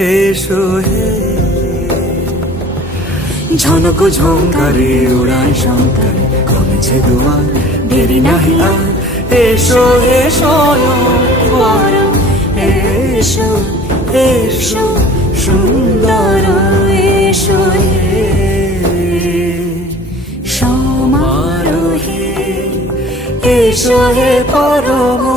এসো হে ঝনক ঝঙ্কারে উড়ায় শঙ্কারে কমেছে দুয়ার দেরি নাহি আর এসো এসো বর এসো এসো সুন্দর এসো হে সমারোহে এসো হে পরম